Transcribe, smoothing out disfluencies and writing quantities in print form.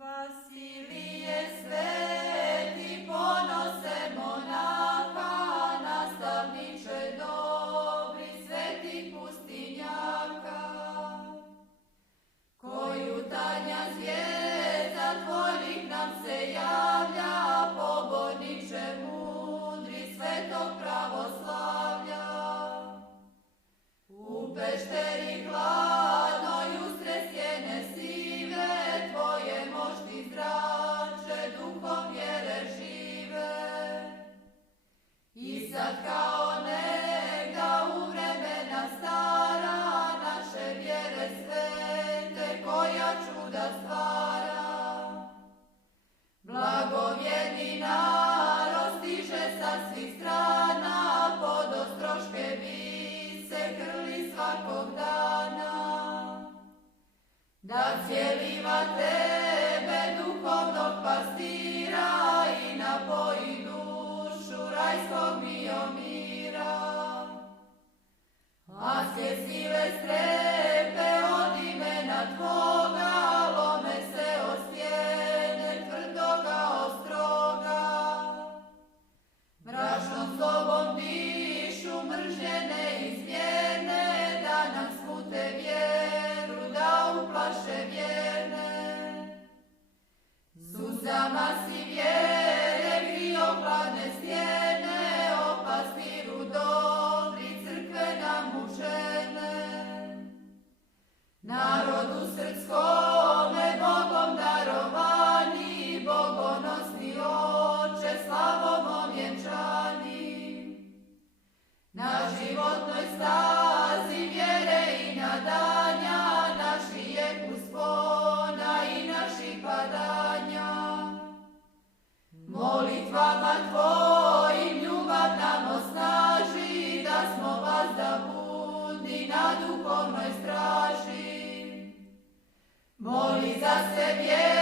Vasilije sveti, ponose monaha, nastavniče dobri, sveti pustinjaka, koju tanja zvijezda tvojih nam se javlja, poborniče mudri, svetog pravoslavlja. U pešteri hladnoj usred stjene sive, tvoje mošti zrače duhom vjere žive. I sad kao negda u vremena stara, naše vjere svete koja čuda stvara. Blagovjerni narod stiže sa svih strana, pod ostroške se krli svakog dana. Da cijeliva tebe duhovnog pastira i napoji dušu rajskog mira. A sve sile strepe od imena tvoga, lome se o stijene tvrdoga ostroga. Mračnom sobom dišu mržnje neizmjerne, da nam smute vjeru, da uplaše vjerne. Suzama si vjere grio hladne stijene, opastiru dobri crkve namučene. Narodu srpskome Bogom darovani, bogonosni oče, slavom ovjenčani. Na životnoj stazi vjere i nadanja, našijeg uspona i naših padanja. Molitvama tvojim ljubav nam osnaži, da smo vazda budni na duhovnoj straži. Moli za sve vjere